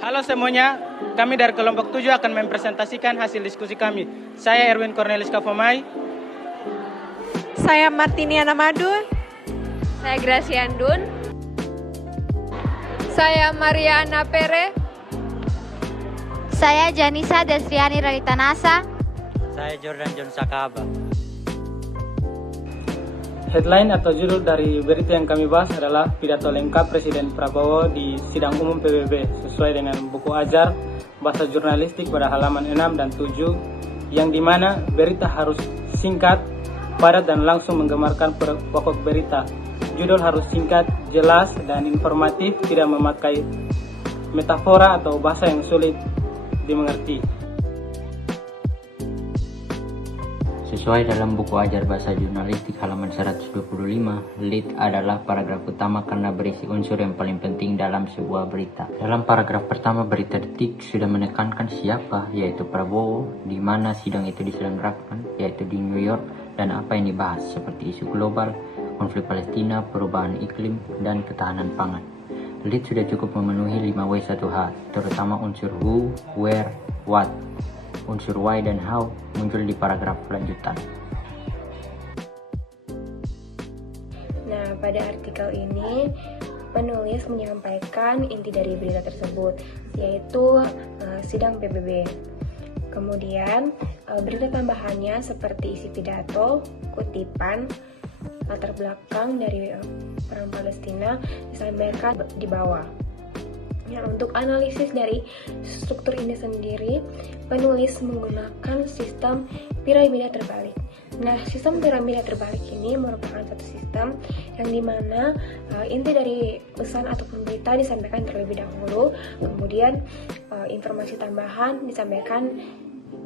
Halo semuanya, kami dari kelompok 7 akan mempresentasikan hasil diskusi kami. Saya Erwin Cornelis Kavomai. Saya Martiniana Madun. Saya Gracian Dun. Saya Mariana Pere. Saya Janisa Desriani Ralitanasa. Saya Jordan John Sakaba. Headline atau judul dari berita yang kami bahas adalah pidato lengkap Presiden Prabowo di Sidang Umum PBB sesuai dengan buku ajar Bahasa Jurnalistik pada halaman 6 dan 7 yang dimana berita harus singkat, padat dan langsung menggemarkan pokok berita. Judul harus singkat, jelas dan informatif, tidak memakai metafora atau bahasa yang sulit dimengerti. Sesuai dalam buku ajar bahasa jurnalistik halaman 125, lead adalah paragraf utama karena berisi unsur yang paling penting dalam sebuah berita. Dalam paragraf pertama, Berita Detik sudah menekankan siapa, yaitu Prabowo, di mana sidang itu diselenggarakan, yaitu di New York, dan apa yang dibahas, seperti isu global, konflik Palestina, perubahan iklim, dan ketahanan pangan. Lead sudah cukup memenuhi 5W1H, terutama unsur who, where, what. Unsur why dan how muncul di paragraf lanjutan. Nah, pada artikel ini penulis menyampaikan inti dari berita tersebut, yaitu sidang PBB. Kemudian berita tambahannya seperti isi pidato, kutipan, latar belakang dari perang Palestina disampaikan di bawah. Nah, untuk analisis dari struktur ini sendiri, penulis menggunakan sistem piramida terbalik. Nah, sistem piramida terbalik ini merupakan satu sistem yang dimana inti dari pesan ataupun berita disampaikan terlebih dahulu, kemudian informasi tambahan disampaikan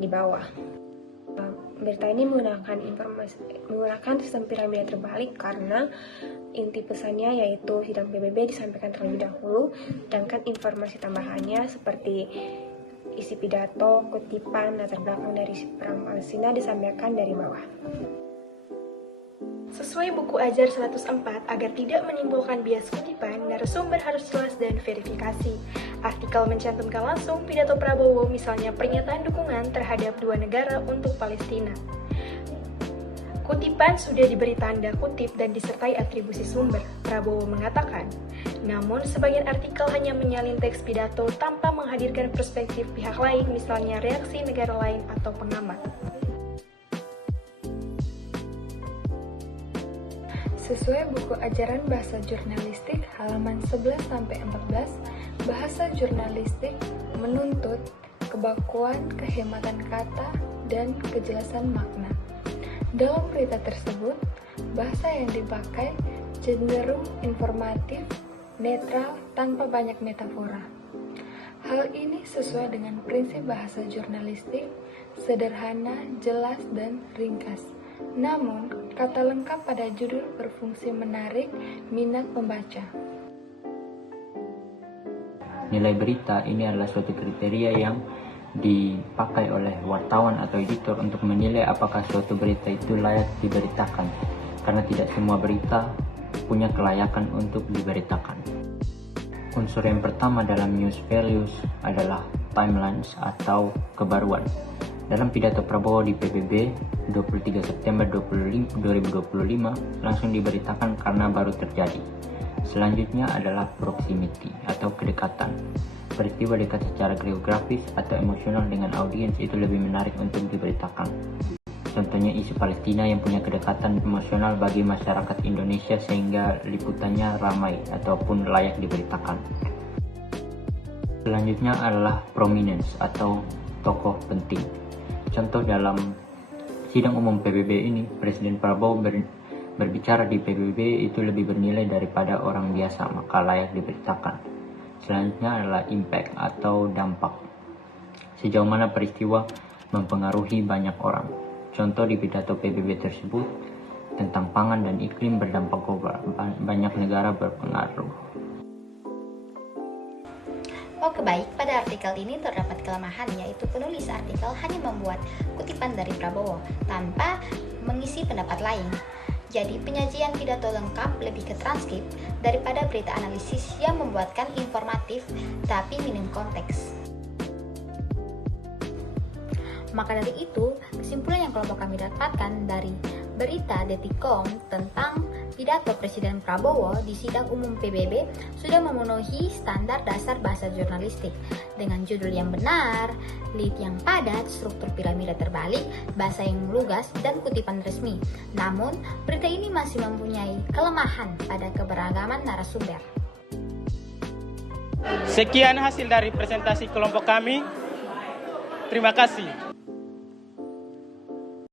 di bawah. Berita ini menggunakan sistem piramida terbalik karena inti pesannya yaitu sidang PBB disampaikan terlebih dahulu, sedangkan informasi tambahannya seperti isi pidato, kutipan, latar belakang dari perang Palestina disampaikan dari bawah. Sesuai buku ajar 104, agar tidak menimbulkan bias kutipan, narasumber harus jelas dan verifikasi. Artikel mencantumkan langsung pidato Prabowo, misalnya pernyataan dukungan terhadap dua negara untuk Palestina. Kutipan sudah diberi tanda kutip dan disertai atribusi sumber. Prabowo mengatakan, namun sebagian artikel hanya menyalin teks pidato tanpa menghadirkan perspektif pihak lain, misalnya reaksi negara lain atau pengamat. Sesuai buku ajaran bahasa jurnalistik halaman 11-14, bahasa jurnalistik menuntut kebakuan, kehematan kata, dan kejelasan makna. Dalam berita tersebut, bahasa yang dipakai cenderung informatif, netral, tanpa banyak metafora. Hal ini sesuai dengan prinsip bahasa jurnalistik, sederhana, jelas, dan ringkas. Namun, kata lengkap pada judul berfungsi menarik minat pembaca. Nilai berita ini adalah suatu kriteria yang dipakai oleh wartawan atau editor untuk menilai apakah suatu berita itu layak diberitakan, karena tidak semua berita punya kelayakan untuk diberitakan. Unsur yang pertama dalam news values adalah timelines atau kebaruan. Dalam pidato Prabowo di PBB 23 September 2025 langsung diberitakan karena baru terjadi. Selanjutnya adalah proximity atau kedekatan. Peristiwa dekat secara geografis atau emosional dengan audiens itu lebih menarik untuk diberitakan. Contohnya isu Palestina yang punya kedekatan emosional bagi masyarakat Indonesia sehingga liputannya ramai ataupun layak diberitakan. Selanjutnya adalah prominence atau tokoh penting. Contoh dalam sidang umum PBB ini, Presiden Prabowo berbicara di PBB itu lebih bernilai daripada orang biasa, maka layak diberitakan. Selanjutnya adalah impact atau dampak. Sejauh mana peristiwa mempengaruhi banyak orang. Contoh di pidato PBB tersebut tentang pangan dan iklim berdampak global. Banyak negara berpengaruh. Oke baik, pada artikel ini terdapat kelemahan, yaitu penulis artikel hanya membuat kutipan dari Prabowo tanpa mengisi pendapat lain. Jadi penyajian pidato lengkap lebih ke transkrip daripada berita analisis yang membuatkan informatif tapi minim konteks. Maka dari itu, kesimpulan yang kelompok kami dapatkan dari berita Detikcom tentang pidato Presiden Prabowo di sidang umum PBB sudah memenuhi standar dasar bahasa jurnalistik dengan judul yang benar, lead yang padat, struktur piramida terbalik, bahasa yang lugas, dan kutipan resmi. Namun, berita ini masih mempunyai kelemahan pada keberagaman narasumber. Sekian hasil dari presentasi kelompok kami. Terima kasih.